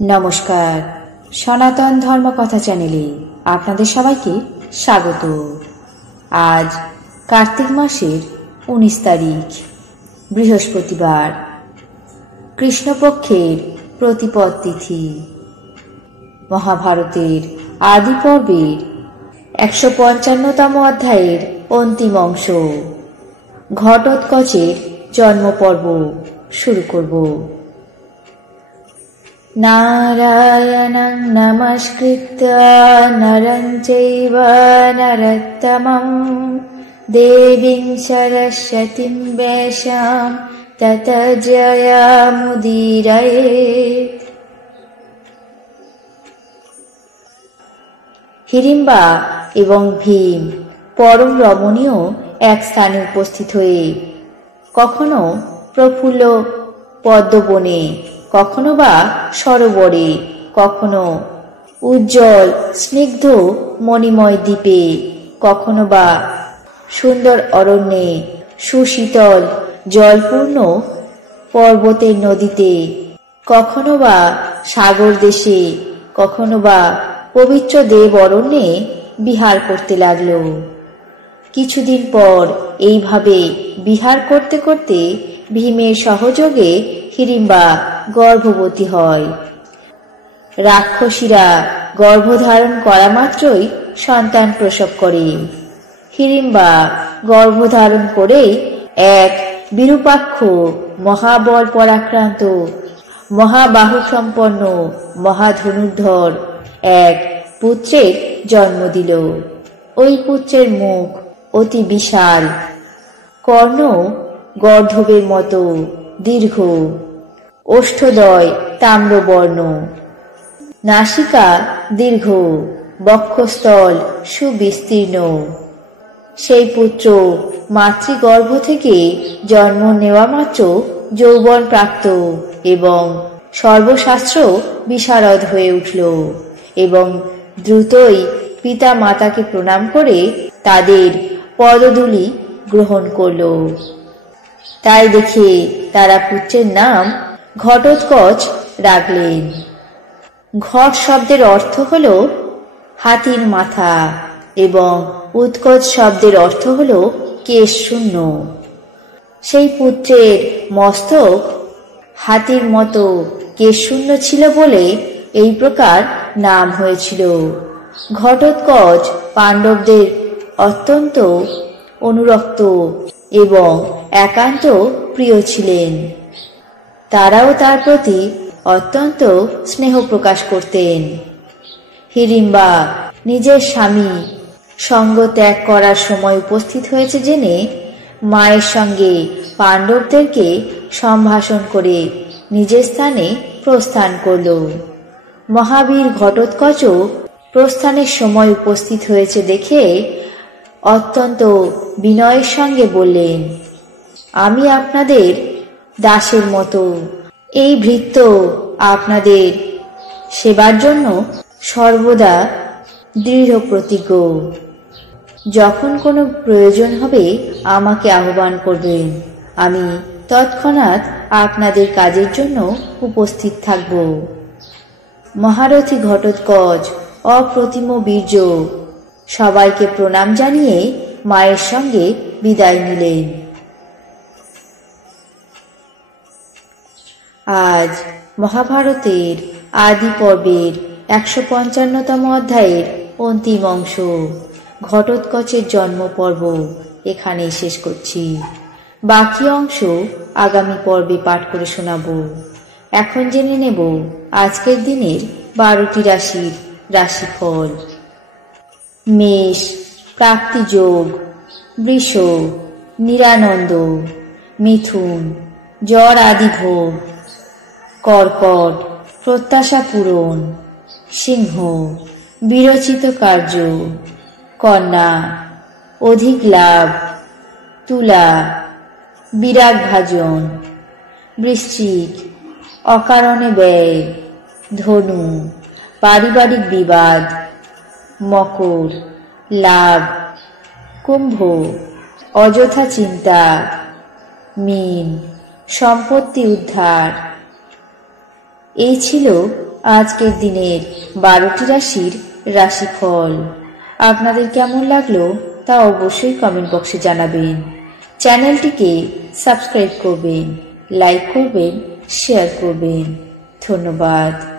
নমস্কার, সনাতন ধর্ম কথা চ্যানেলে আপনাদের সবাইকে স্বাগত। আজ কার্তিক মাসের 19 তারিখ, বৃহস্পতিবার, কৃষ্ণপক্ষের প্রতিপদ তিথি। মহাভারতের আদি পর্বের 155তম অধ্যায়ের অন্তিম অংশ, ঘটোৎকচের জন্ম পর্ব শুরু করব। নারায়ণং নমস্কৃত্য নরং চৈব নরোত্তমং দেবীং সরস্বতীং ব্যাসাং ততো জয়মুদীরয়েৎ। হিড়িম্বা এবং ভীম পরম রমণীয় এক স্থানে উপস্থিত হয়ে কখনো প্রফুল্ল পদ্মবনে, কখনো বা সরোবরে, কখনো উজ্জ্বল স্নিগ্ধ মণিময় দ্বীপে, কখনো বা সুন্দর অরণ্যে, সুশীতল জলপূর্ণ পর্বতের নদীতে, কখনো বা সাগর দেশে, কখনো বা পবিত্র দেব অরণ্যে বিহার করতে লাগল। কিছুদিন পর এইভাবে বিহার করতে করতে ভীমের সহযোগে হিড়িম্বা গর্ভবতী হয়। রাক্ষসীরা গর্ভধারণ করা মাত্রই সন্তান প্রসব করে। হিড়িম্বা গর্ভধারণ করে এক বিরূপাক্ষ, মহাবল পরাক্রান্ত, মহাবাহু সম্পন্ন, মহাধনুর্ধর এক পুত্রের জন্ম দিল। ওই পুত্রের মুখ অতি বিশাল, কর্ণ গর্ধবের মতো দীর্ঘ, ওষ্ঠদ্বয় তাম্রবর্ণ, নাসিকা দীর্ঘ, বক্ষস্থল সুবিস্তীর্ণ। সেই পুত্র মাতৃগর্ভ থেকে জন্ম নেওয়া মাত্র যৌবন প্রাপ্ত এবং সর্বশাস্ত্র বিশারদ হয়ে উঠল এবং দ্রুতই পিতা মাতাকে প্রণাম করে তাদের পদধূলি গ্রহণ করল। তাই দেখে তারা পুত্রের নাম ঘটোৎকচ রাখলেন। ঘট শব্দের অর্থ হল হাতির মাথা এবং উৎকচ শব্দের অর্থ হল কেশ শূন্য। সেই পুত্রের মস্তক হাতির মতো কেশ শূন্য ছিল বলে এই প্রকার নাম হয়েছিল। ঘটোৎকচ পাণ্ডবদের অত্যন্ত অনুরক্ত এবং একান্ত প্রিয় ত্যাগ তারাও তার প্রতি অত্যন্ত স্নেহ প্রকাশ করতেন। হিড়িম্বা নিজের স্বামী সঙ্গ ত্যাগ করার সময় উপস্থিত হয়েছে জেনে মায়ের সঙ্গে পাণ্ডবদেরকে সম্ভাষণ করে নিজের স্থানে প্রস্থান করল। মহাবীর ঘটোৎকচও প্রস্থানের সময় উপস্থিত হয়েছে দেখে অত্যন্ত বিনয়ের সঙ্গে বললেন, আমি আপনাদের দাসের মতো, এই ভৃত্য আপনাদের সেবার জন্য সর্বদা দৃঢ় প্রতিজ্ঞ। যখন কোনো প্রয়োজন হবে আমাকে আহ্বান করবেন, আমি তৎক্ষণাৎ আপনাদের কাজের জন্য উপস্থিত থাকব। মহারথী ঘটোৎকচ অপ্রতিম বীর্য সবাইকে প্রণাম জানিয়ে মায়ের সঙ্গে বিদায় নিলেন। আজ মহাভারতের আদি পর্বের 155তম অধ্যায়ের অন্তিম অংশ, ঘটোৎকচের জন্ম পর্ব এখানেই শেষ করছি। বাকি অংশ আগামী পর্বে পাঠ করে শোনাব। এখন জেনে নেব আজকের দিনের 12টি রাশির রাশিফল। মেষ প্রাপ্তিযোগ, বৃষ নিরানন্দ, মিথুন জ্বর আদি ভোগ, কর্কট প্রত্যাশা পূরণ, সিংহ বিরচিত কার্য, কন্যা অধিক লাভ, তুলা বিরাগ ভাজন, বৃশ্চিক অকারণে ব্যয়, ধনু পারিবারিক বিবাদ, মকর লাভ, কুম্ভ অযথা চিন্তা, মীন সম্পত্তি উদ্ধার। এই ছিল আজকের দিনের 12টি রাশির রাশিফল। আপনাদের কেমন লাগলো তা অবশ্যই কমেন্ট বক্সে জানাবেন। চ্যানেলটিকে সাবস্ক্রাইব করবেন, লাইক করবেন, শেয়ার করবেন। ধন্যবাদ।